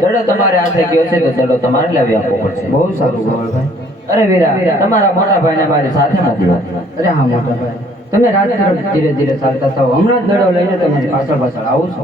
દડો તમારે હાથે ગયો છે તો દડો તમારે લાવી આપવો બહુ સારું અરે વીરા તમારા મોટા મારી સાથે મોકલો અરે હા ભાઈ. તમે રાત ધીરે ધીરે ચાલતા થાવ હમણાં જ દડો લઈને તમે પાછળ પાછળ આવો છો.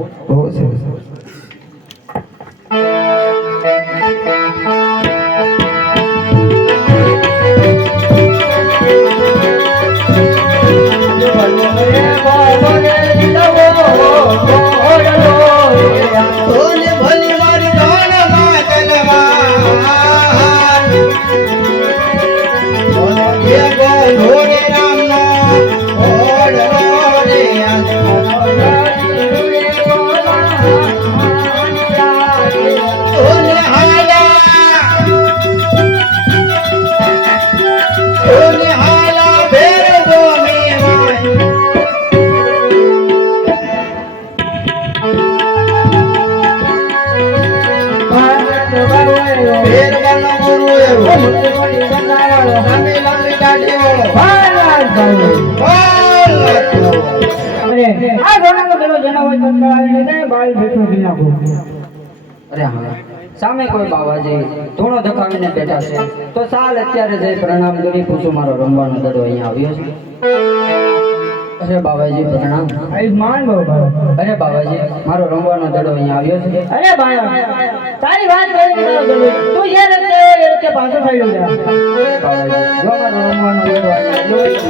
સામે કોઈ બાવાજી ધૂણો ધકાવીને બેઠા છે. તો ચાલ અત્યારે જઈ પ્રણામ કરી પૂછું, મારો રમવાનો દડો અહીંયા આવ્યો છે. અરે બાબાજી પ્રણામ અરે બાબાજી મારો રમવાનો દડો અહીંયા આવ્યો છે અરે ભાઈ તારી વાત કરી તું જે એ રસ્તે પાછો થઈ ગયો બાબાજી જો મારો રમવાનો દડો અહીંયા આવ્યો છે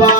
તો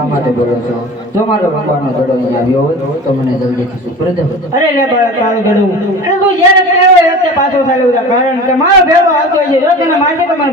માટે તો જ્યારે કહેવો જા કારણ કે મારો ભેગો આવતો હોય છે, જો મારશે તો મને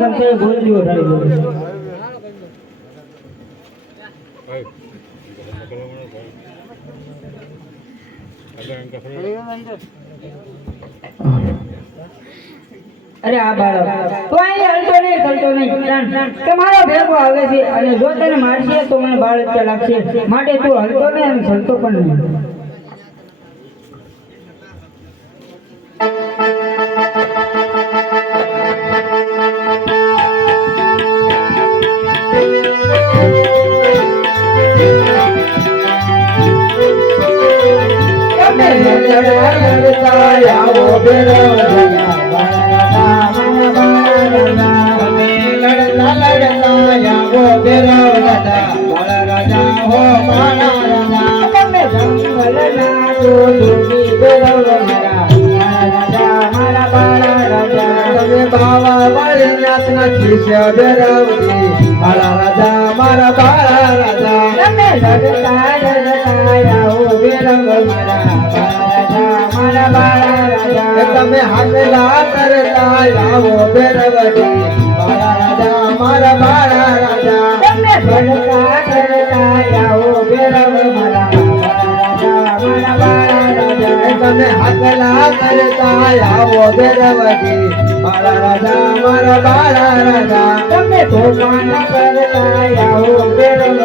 ને ગમશે ગોળીઓ ઢળી ગયો અરે આ બાળક. તો અહીં હલતો નહીં હલતો નહીં. કારણ કે મારો ભેગો આવે છે અને જો તને મારશે તો મને બાળક લાગશે. માટે તું હલતો નહીં અને હલતો પણ નહીં. આવો બેરવડિયા બાળા રાજા હો બાળા રાજા તમે બાવા વાળી નાતના શિષ્ય બેરવડી બાળા રાજા મારા બાળા રાજા કે તમે હાથલા કરતા આવો બેરવડી બાળા રાજા મારા બાળા રાજા કે તમે હાથલા કરતા આવો રાજા મારા તમે તોફાન કરતા બેરવ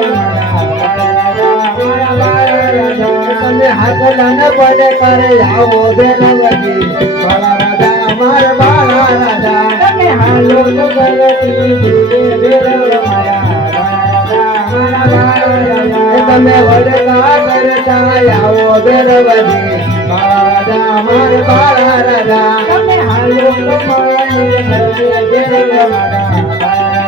હાલો બેરવ તમે વડકા કરતા આવો બેરવડી બાળા રાજા મારા બાળા રાજા તમે હાલો તો મને બેરવ મારા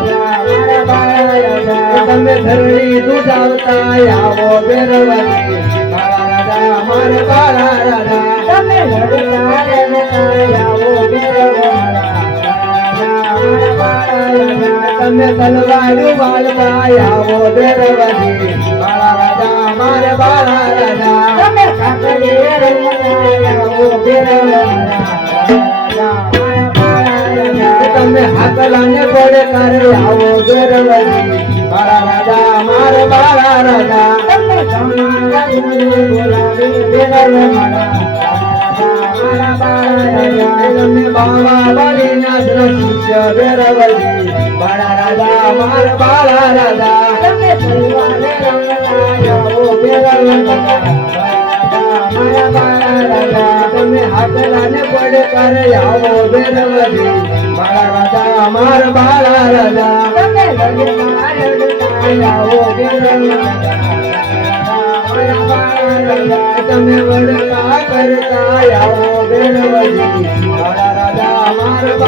મારા મારા કે તમે ધરણી દૂધાવતા આવો બેરવડી બાળા રાજા મારા બાળા રાજા તમે લડતા લડતા આવો બેરવ મારા મારા તમે તલવારું વાળતા આવો બેરવડી તમે હાકલાને ગોળે કરે આવો બેરવડી મારા રાજા મારા મારા બાવા વાળી ના શિષ્ય બાળા રાજા મારા બાળા રાજા. તમે ગોળે કરે આવો રાજા મારા રાજા તમે આવો તમે વડકા કરતા મારા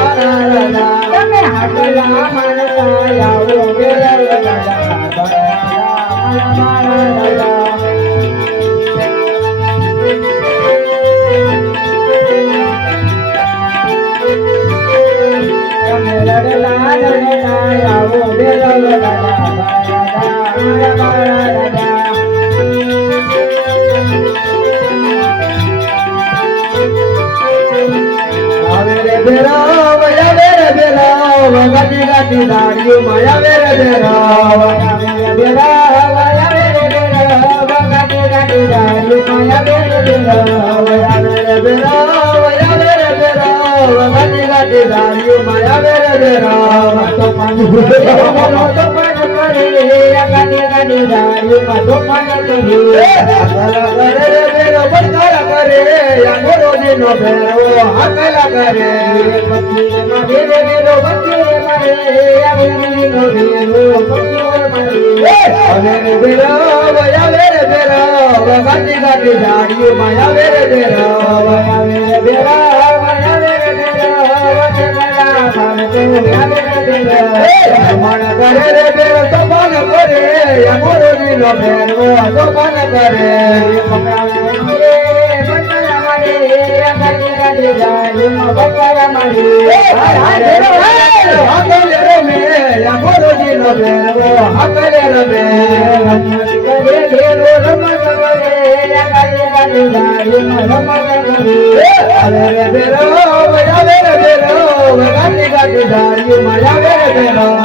લડલા લડતા આવો બેરવ મારા મારા આવે રે બેરાવ આવે રે બેરાવ ગાડી ગાડી દાડીઓ માં આવે રે બેરાવ આવે રે બેરાવ રે બેરાવ ગાડી ગાડી દાડીઓ માયા આવે રે બેરાવ તો રે બેરો બડકારા કરે ગાડી ગાડી દાડીઓ માં આવે રે મન કરે કરે રે મે યાગોરો દીનો બેરો હાકલે રે મે આવે રે બેરો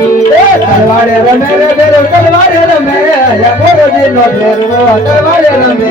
હાકલે આવે રે બેરો પણ ગાડે આવે યાગોરો દીનો બેરો હાકલે આવે તલવારે રમે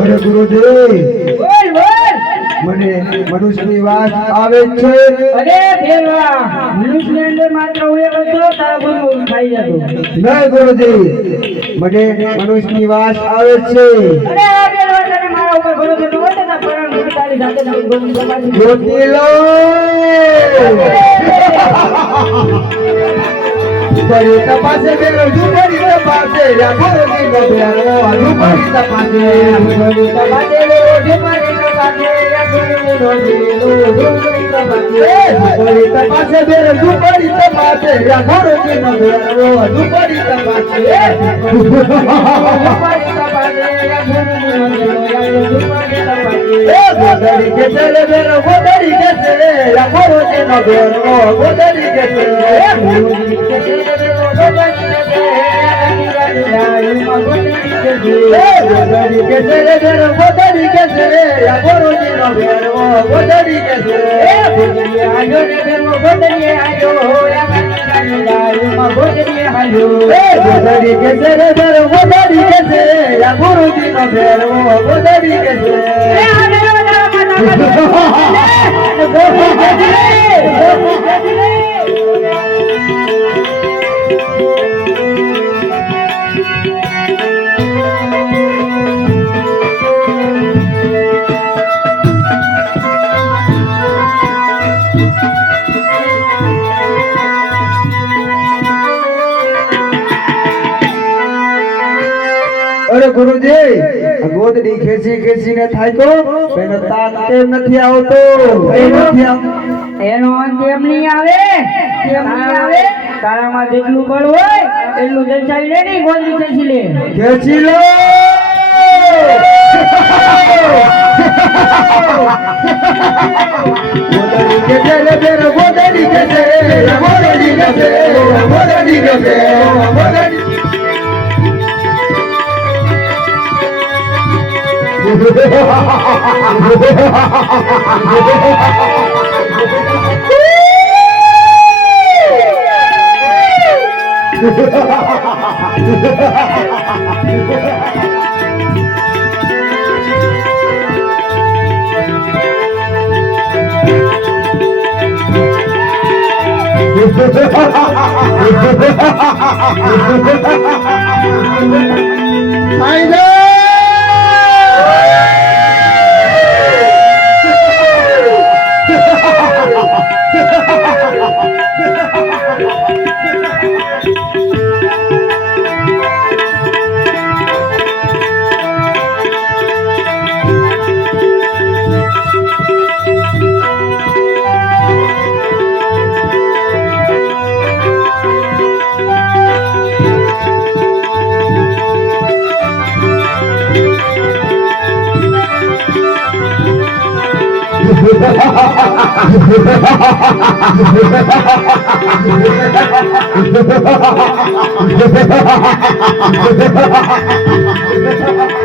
અરે ગુરુજી. મને મનુષ્યની વાત આવે છે. અરે ભેરવા મનુષ્યની અંદર માત્ર હું એક હતો તારા ગુરુ ખાઈ જતો. નહીં ગુરુજી મને મનુષ્યની વાત આવે છે. અરે આ ભેરવા તને મારા ઉપર ભરોસો ન હોય તો તારા પ્રાણ મૂકી તારી સાથે તારી ગુરુ જમાડી દે. જોતીલો પડી તપાસે બેરો ઝુપડી તપાસે ગુરુજી નો બેરો ઝુપડી તપાસે ગુરુ તપાસે ઝુંપડી તપાસે, ઝુંપડી તપાસે. ઝુપડી તપાસે તપાસે ગુરુજી નો બેરો ઝુપડી તપાસે ઝુંપડી તપાસે, Godari que ગોગડી કે છે. એ ગોદડી કે ગોદડી કે ગુરુજી નો બેરો ગોદડી કે છે રે આયો, આયો. ગોદડી કે બેરો ગોદડી કે ચલે ગુરુજી નો બેરો ગોદડી કે છે રે, કે છે રે. અરે ગુરુજી ગોદડી ખેંચી ખેંચીને થાય તો એનો તાક કેમ નથી આવતો. કેમ નથી એનો અંત કેમ નહીં આવે. કેમ નહીં આવે. તારામાં જેટલું બળ હોય એટલું દર્શાવી લે નહીં ગોદડી ખેંચી લે. ખેંચી લો! ગોદડી ખેંચે રે ગોદડી ગોદડી ખેંચે ગોદડી ખેંચે ગોદડી ખેંચે ગોદડી I know! Ha ha ha ha ha! ハハハハハ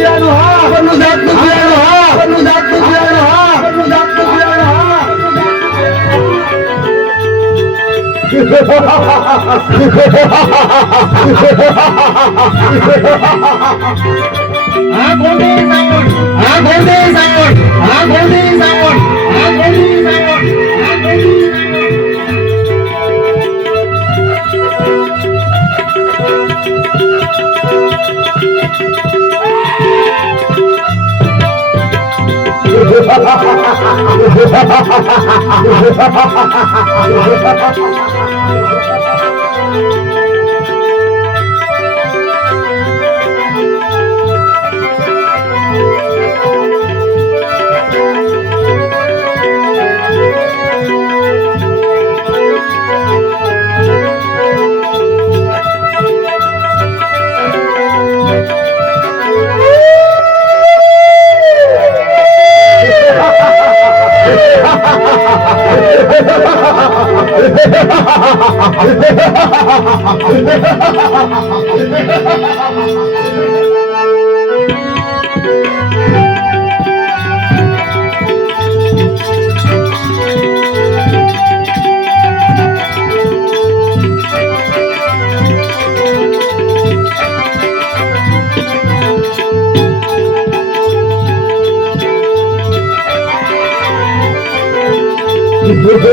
પીવાનું હા. પરનું જાતનું પીવાનું હા. પરનું જાતનું પીવાનું હા. પરનું જાતનું પીવાનું હા. ગોંડી સાવણ આ ગોંડી સાવણ આ Gondi સાવણ Ha ha ha ha!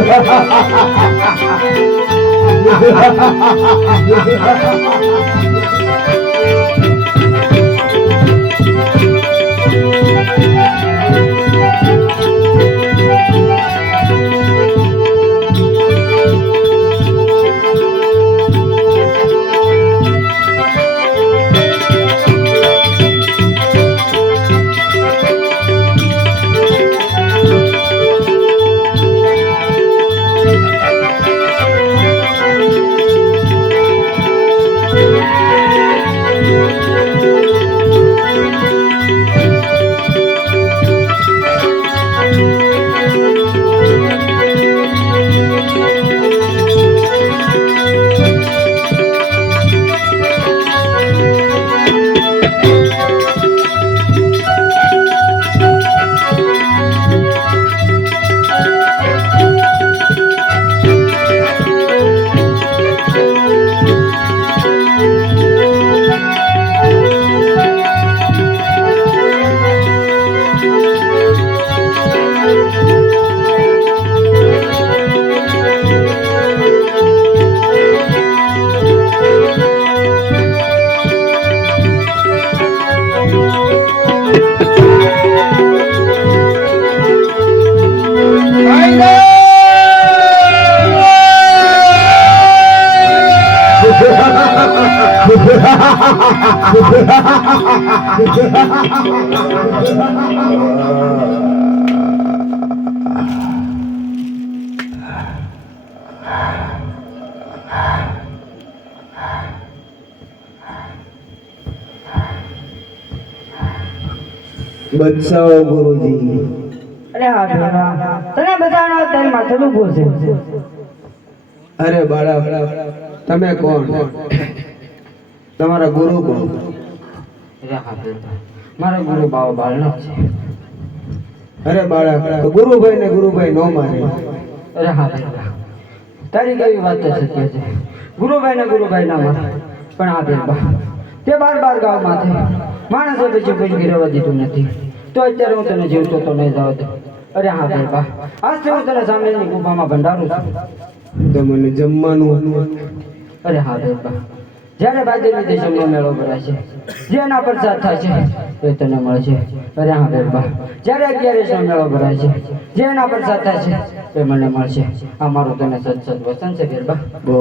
Ha ha ha ha ha! Thank you. બચાવો ગુરુજી. અરે હા તને બચાવવાનો તારી માથે દુખો તમે કોણ? તમારા ગુરુ કોણ? મારા ગુરુ બાવા બાળના છે. અરે બાળક તો ગુરુભાઈ ને ગુરુભાઈ નો મારે અરે હા તારી કેવી વાત છે સત્ય છે. ગુરુભાઈ ને ગુરુભાઈ ના મારે પણ આ બેટા તે બાર બાર ગામમાંથી માણસો પછી કોઈ ગીરવા દીધું નથી. તો અત્યારે હું તને જીવતો તો નહીં જાવ અરે હા બેટા આજથી હું તને સામેની ગુફામાં ભંડારું છું. તો મને જમવાનું અરે હા બેટા જ્યારે બાજુની દેશોમાં મેળો ભરાય છે, જેના પ્રસાદ થાય છે, એ તને મળશે અરે હા બેટા જ્યારે અગિયારસો મેળો ભરાય છે, જેના પ્રસાદ થાય છે, એ મને મળશે આ મારું તને સત સત વચન છે બેરબા બહુ